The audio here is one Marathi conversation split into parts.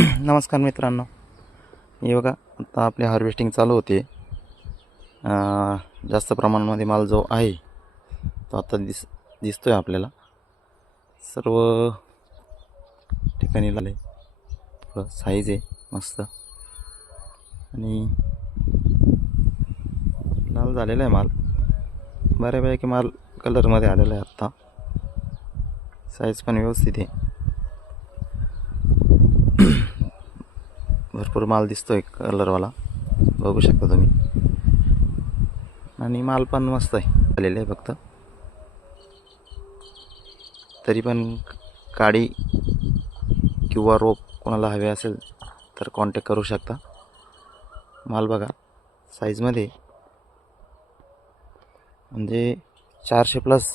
नमस्कार मित्रांनो, हे बघा आता आपली हार्वेस्टिंग चालू होते. जास्त प्रमाणामध्ये माल जो आहे तो आता दिसतोय आपल्याला. सर्व ठिकाणी लाल आहे, साईज आहे मस्त आणि लाल झालेला आहे माल. बऱ्यापैकी माल कलरमध्ये आलेला आहे. आत्ता साईज पण व्यवस्थित आहे. भरपूर माल दिसतोय कलरवाला, बघू शकता तुम्ही. आणि माल पण मस्त आहे आलेले आहे. फक्त तरी पण काडी किंवा रोप कोणाला हवे असेल तर कॉन्टॅक्ट करू शकता. माल बघा साईजमध्ये, म्हणजे 400+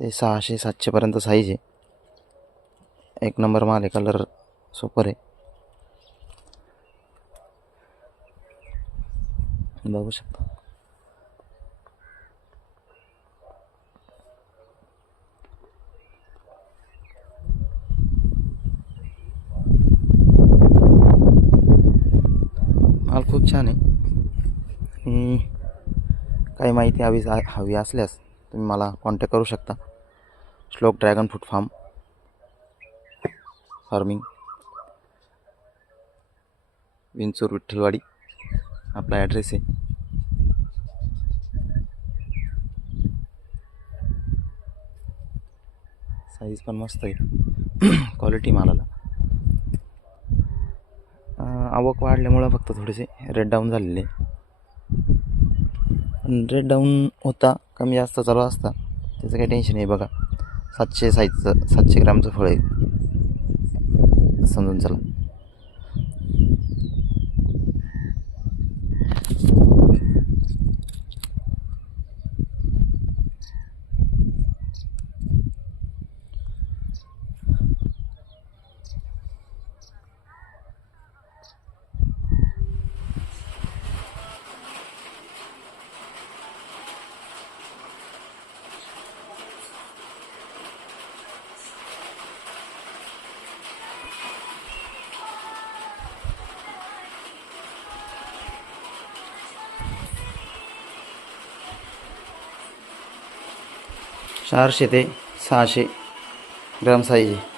ते 600-700 पर्यंत साईज आहे. एक नंबर माल आहे, कलर सुपर आहे, बघू शकता. माल खूप छान आहे. आणि काही माहिती हवी असल्यास तुम्ही मला कॉन्टॅक्ट करू शकता. श्लोक dragon fruit farming, Vinchur Vitthalwadi आपला ॲड्रेस आहे. साईज पण मस्त आहे, क्वालिटी मालाला. आवक वाढल्यामुळं फक्त थोडेसे रेट डाऊन झालेले. पण रेट डाऊन होता, कमी जास्त चालू असता, त्याचं काही टेन्शन नाही. बघा 700 साईजचं 700 ग्रामचं फळ आहे, समजून चला. चारशे ते 600 ग्राम साईज आहे.